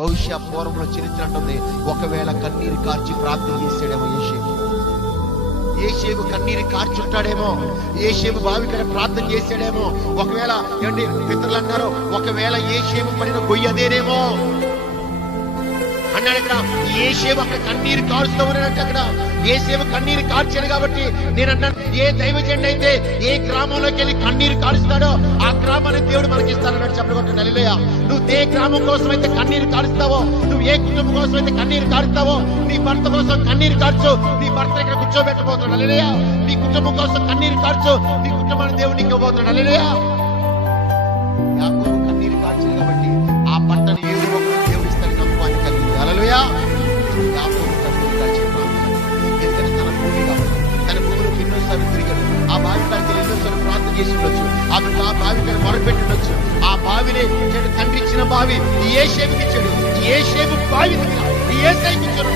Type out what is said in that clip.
బహుశా పూర్వంలో చరిత్ర అంటుంది, ఒకవేళ కన్నీరు కార్చి ప్రార్థన చేసాడేమో ఏషేబు కన్నీరు కార్చుంటాడేమో, ఏషేబు బావికడ ప్రార్థన చేశాడేమో. ఒకవేళ ఏంటి పితరులు అన్నారు, ఒకవేళ ఏషేబు పడిన గొయ్యి అదేనేమో అన్నాడు. ఇక్కడ ఏషేబు అక్కడ కన్నీరు కారుస్తూ ఉన్నాడంటే, అక్కడ ఏషేబు కన్నీరు కార్చాడు. కాబట్టి నేను అన్నాను, ఏ దైవజనుడు అయితే ఏ గ్రామంలోకి వెళ్ళి కన్నీరు కారుస్తాడో ఆ గ్రామాన్ని దేవుడు మనకి ఇస్తానన్నాడు. చెప్పకుండా హల్లెలూయా. నువ్వు ఏ గ్రామం కోసం అయితే కన్నీరు కారుస్తావో, నువ్వు ఏ కుటుంబం కోసం అయితే కన్నీరు కారుస్తావో, నీ భర్త కోసం కన్నీరు కార్చు, నీ భర్త ఇక్కడ కూర్చోబెట్టబోతున్నాడు. హల్లెలూయా. నీ కుటుంబం కోసం కన్నీరు కార్చు, నీ కుటుంబాన్ని దేవుడు నీకు ఇవ్వబోతున్నాడు. హల్లెలూయా. యాకోబు కన్నీరు కార్చాడు కాబట్టి ఆ పంటను ఏదో ఒకటి దేవుడు ఇస్తాడు నమ్మకాన్ని కలిగింది. హల్లెలూయా. యాకోబు కన్నీరు కార్చాడు, ఎందుకంటే తన భూమి కాబట్టి తన భూమిలో ఎన్నోసార్లు తిరిగాడు. ఆ బావి కాడికి ఎన్నోసార్లు ప్రార్థన చేసి ఉండొచ్చు, ఆ బావి కాడ మొరపెట్టి ఉండొచ్చు. ఆ బావిని తండ్రి ఇచ్చిన బావి ఈ ఏషేబుకి ఇచ్చాడు, ఈ ఏషేబు బావి దగ్గర ఈ ఏసైకి ఇచ్చాడు.